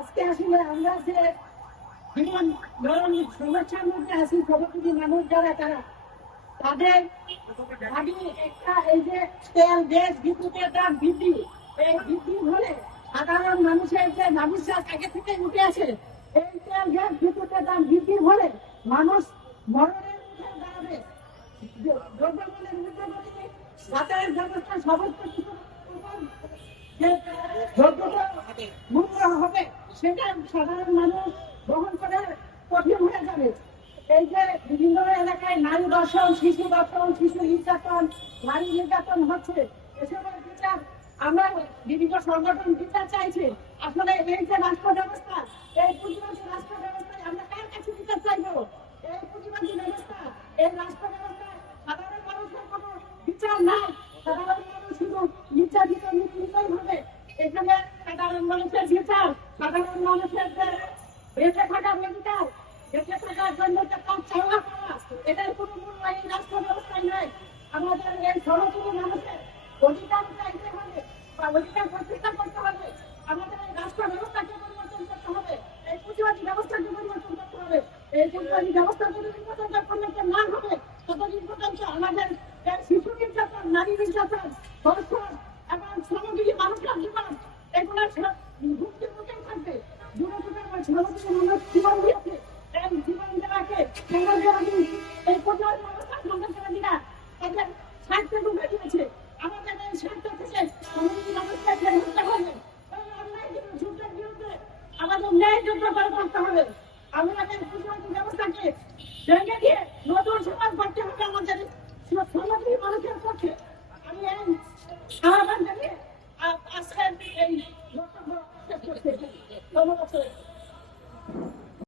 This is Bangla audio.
আজকে আসলে আমরা যে জীবন ধরন সমস্যার মধ্যে আছি, সভাপতি মানুষ যারা তারা তাদের দাবি একটা, এই যে তেল গ্যাস বিদ্যুতের দাম বৃদ্ধি, এই বৃদ্ধি হলে সাধারণ মানুষের যে নাবিশ্বাস আগে থেকে উঠে আসে, এই তেল গ্যাস বিদ্যুতের দাম বৃদ্ধি হলে মানুষ মরণের মুখে দাঁড়াবে। দ্রব্যমূল্যের ঊর্ধ্বগতি, যাতায়াত ব্যবস্থা সর্বোচ্চ যে যোগ্যতা মূল্য হবে, সেটা সাধারণ মানুষ গ্রহণ করে কঠিন হয়ে যাবে। এই যে বিভিন্ন এলাকায় নারী দর্শন, শিশু নির্যাতন, নারী নির্যাতন হচ্ছে, এসবের বিচার আমরা বিভিন্ন সংগঠন বিচার চাইছি। আসলে এই যে রাষ্ট্র ব্যবস্থা, এই পুঁজিবাদী রাষ্ট্র ব্যবস্থায় আমরা কার কাছে বিচার চাইবো? এই পুঁজিবাদী ব্যবস্থা, এই রাষ্ট্র ব্যবস্থায় সাধারণ মানুষের কোনো বিচার নাই। সাধারণ মানুষ শুধু নির্যাতিত নিপীড়িতই হবে। এখানে সাধারণ মানুষের বিচার, সাধারণ মানুষের যে বেঁচে থাকার অধিকার, বেঁচে থাকার জন্য যে কাজ চাওয়া করা, এটার কোনো মূল্য এই রাষ্ট্র ব্যবস্থায় নাই। আমাদের এই সর্বত্র মানুষের অধিকার চাইতে হবে বা অধিকার প্রতিষ্ঠা করতে হবে। আমাদের এই রাষ্ট্র ব্যবস্থাকে পরিবর্তন করতে হবে, এই পুঁজিবাদী ব্যবস্থাকে পরিবর্তন করতে হবে। এই পুঁজিবাদী ব্যবস্থা পরিবর্তন করতে না হবে ততদিন পর্যন্ত আমাদের শিশু নির্যাতন, নারী নির্যাতন, ধর্ষণ এবং শ্রমজীবী মানুষের জীবন, এগুলো মুক্তির মুখে থাকবে। যুগে যুগে সর্বত্র মানুষ জীবন দিয়েছে, এই জীবন দেওয়াকে এই প্রচার ব্যবস্থা সন্ত্রাসীরা তাদের স্বার্থে ডুবে দিয়েছে। আমাদের এই স্বার্থ থেকে মানুষকে বের হতে হবে। যুদ্ধের বিরুদ্ধে আমাদের ন্যায় যুদ্ধ করে করতে হবে। আমাদের পুঁজিবাদী ব্যবস্থাকে ভেঙে দিয়ে নতুন সমাজ গড়তে হবে আমাদের সমাজের মানুষের পক্ষে। আমি এই আহ্বান জানিয়ে আজকের এই বক্তব্য শেষ করতে ধন্যবাদ।